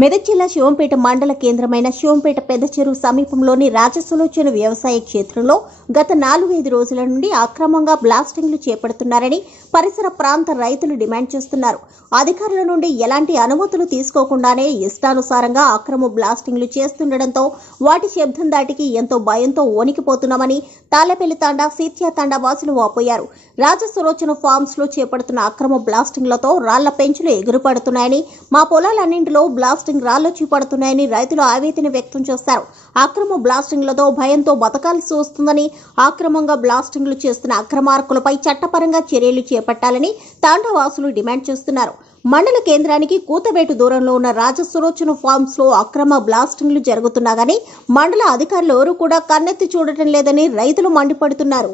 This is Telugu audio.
మెదక్ జిల్లా శివంపేట మండల కేంద్రమైన శివంపేట పెద్ద చెరువు సమీపంలోని రాజసులోచన వ్యవసాయ క్షేత్రంలో గత నాలుగైదు రోజుల నుండి అక్రమంగా బ్లాస్టింగ్లు చేపడుతున్నారని పరిసర ప్రాంత రైతులు డిమాండ్ చేస్తున్నారు. అధికారుల నుండి ఎలాంటి అనుమతులు తీసుకోకుండానే ఇష్టానుసారంగా అక్రమ బ్లాస్టింగ్లు చేస్తుండటంతో వాటి శబ్దం దాటికి ఎంతో భయంతో వణికిపోతున్నామని తాళ్ళపల్లి తాండా సీత్యా తాండా వాసులు వాపోయారు. రాజసులోచన ఫార్మ్స్లో చేపడుతున్న అక్రమ బ్లాస్టింగ్లతో రాళ్ళ పెంచులు ఎగురుపడుతున్నాయని మా పొలాలన్నింటిలో బ్లాస్టింగ్ రాళ్ళ చూపడుతున్నాయని రైతులు ఆవేదన వ్యక్తం చేశారు. అక్రమ బ్లాస్టింగ్లతో భయంతో బతకాల్సి వస్తుందని అక్రమంగా బ్లాస్టింగ్లు చేస్తున్న అక్రమార్కులపై చట్టపరంగా చర్యలు చేపట్టాలని తాండవాసులు డిమాండ్ చేస్తున్నారు. మండల కేంద్రానికి కూతవేటు దూరంలో ఉన్న రాజసులోచన ఫార్మ్స్లో అక్రమ బ్లాస్టింగ్లు జరుగుతున్నా గానీ మండల అధికారులు ఎవరూ కూడా కన్నెత్తి చూడటం లేదని రైతులు మండిపడుతున్నారు.